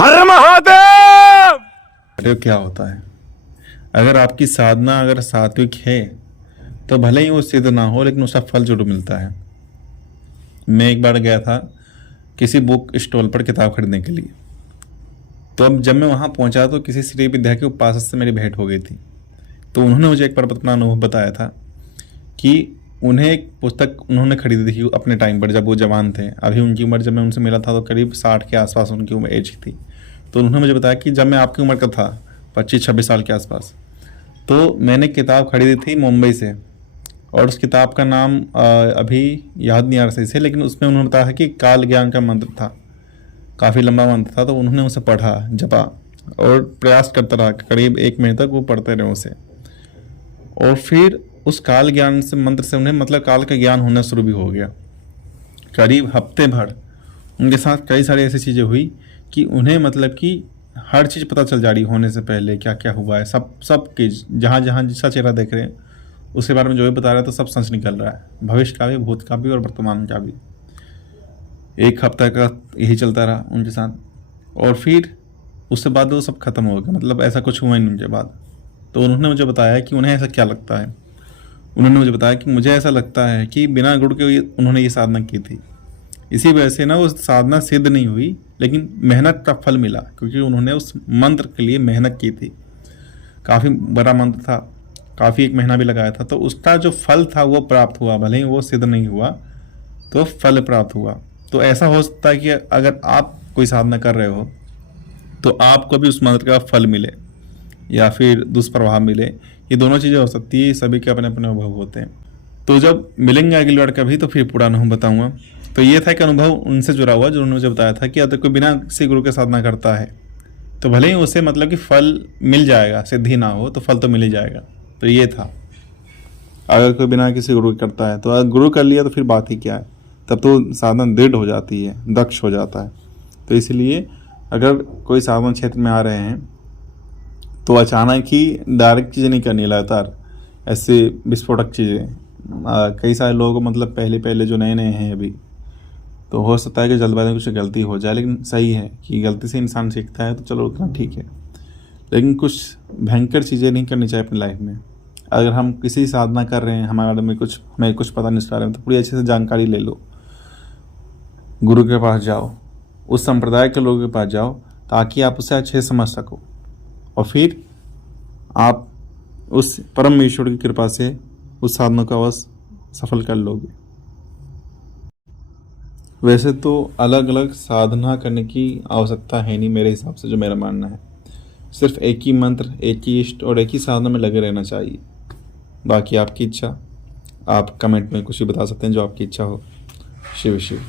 हर महादेव। अरे क्या होता है, अगर आपकी साधना अगर सात्विक है तो भले ही वो सिद्ध ना हो लेकिन उसका फल जरूर मिलता है। मैं एक बार गया था किसी बुक स्टॉल पर किताब खरीदने के लिए। तो अब जब मैं वहाँ पहुँचा तो किसी श्री विद्या के उपासक से मेरी भेंट हो गई थी। तो उन्होंने मुझे एक बार अपना अनुभव बताया था कि उन्हें एक पुस्तक उन्होंने खरीदी थी अपने टाइम पर जब वो जवान थे। अभी उनकी उम्र जब मैं उनसे मिला था तो करीब 60 के आसपास उनकी उम्र एज थी। तो उन्होंने मुझे बताया कि जब मैं आपकी उम्र का था 25-26 साल के आसपास, तो मैंने किताब खरीदी थी मुंबई से। और उस किताब का नाम अभी याद नहीं आ रहा सही से, लेकिन उसमें उन्होंने बताया कि काल ज्ञान का मंत्र था। काफ़ी लंबा मंत्र था। तो उन्होंने उसे पढ़ा, जपा और प्रयास करता रहा। करीब 1 महीने तक वो पढ़ते रहे उसे। और फिर उस काल ज्ञान से मंत्र से उन्हें मतलब काल का ज्ञान होना शुरू भी हो गया। करीब हफ्ते भर उनके साथ कई सारी ऐसी चीज़ें हुई कि उन्हें मतलब कि हर चीज़ पता चल जा रही होने से पहले क्या क्या हुआ है। सब की जहाँ जहाँ जिसका चेहरा देख रहे हैं उसके बारे में जो भी बता रहा है तो सब सच निकल रहा है, भविष्य का भी, भूत का भी और वर्तमान का भी। 1 हफ्ता का यही चलता रहा उनके साथ। और फिर उसके बाद वो सब खत्म हो गया, मतलब ऐसा कुछ हुआ ही नहीं उनके बाद। तो उन्होंने मुझे बताया कि उन्हें ऐसा क्या लगता है। उन्होंने मुझे बताया कि मुझे ऐसा लगता है कि बिना गुरु के उन्होंने ये साधना की थी, इसी वजह से ना वो साधना सिद्ध नहीं हुई लेकिन मेहनत का फल मिला, क्योंकि उन्होंने उस मंत्र के लिए मेहनत की थी। काफ़ी बड़ा मंत्र था, काफ़ी 1 महीना भी लगाया था। तो उसका जो फल था वो प्राप्त हुआ, भले ही वो सिद्ध नहीं हुआ तो फल प्राप्त हुआ। तो ऐसा हो सकता है कि अगर आप कोई साधना कर रहे हो तो आपको भी उस मंत्र का फल मिले या फिर दुष्प्रभाव मिले। ये दोनों चीज़ें हो सकती है, सभी के अपने अपने अनुभव होते हैं। तो जब मिलेंगे अगली बार कभी तो फिर पूरा अनुभव बताऊंगा। तो ये था एक अनुभव उनसे जुड़ा हुआ, जो उन्होंने मुझे बताया था कि अगर कोई बिना किसी गुरु के साधना करता है तो भले ही उसे मतलब कि फल मिल जाएगा, सिद्धि ना हो तो फल तो मिल ही जाएगा। तो ये था, अगर कोई बिना किसी गुरु के करता है तो अगर गुरु कर लिया तो फिर बात ही क्या है, तब तो साधना दृढ़ हो जाती है, दक्ष हो जाता है। तो इसलिए अगर कोई साधना क्षेत्र में आ रहे हैं तो अचानक ही डायरेक्ट चीज़ें नहीं करनी, लगातार ऐसे विस्फोटक चीज़ें। कई सारे लोग मतलब पहले पहले जो नए नए हैं अभी, तो हो सकता है कि जल्दबाजी में कुछ गलती हो जाए, लेकिन सही है कि गलती से इंसान सीखता है तो चलो उतना ठीक है। लेकिन कुछ भयंकर चीज़ें नहीं करनी चाहिए अपनी लाइफ में। अगर हम किसी साधना कर रहे हैं, हमारे बारे में हमें कुछ पता नहीं चल रहा है, तो पूरी अच्छे से जानकारी ले लो, गुरु के पास जाओ, उस संप्रदाय के लोगों के पास जाओ, ताकि आप उसे अच्छे से समझ सको और फिर आप उस परम ईश्वर की कृपा से उस साधना का अवश्य सफल कर लोगे। वैसे तो अलग अलग साधना करने की आवश्यकता है नहीं मेरे हिसाब से, जो मेरा मानना है। सिर्फ एक ही मंत्र, एक ही इष्ट और एक ही साधना में लगे रहना चाहिए। बाकी आपकी इच्छा, आप कमेंट में कुछ भी बता सकते हैं जो आपकी इच्छा हो। शिव शिव।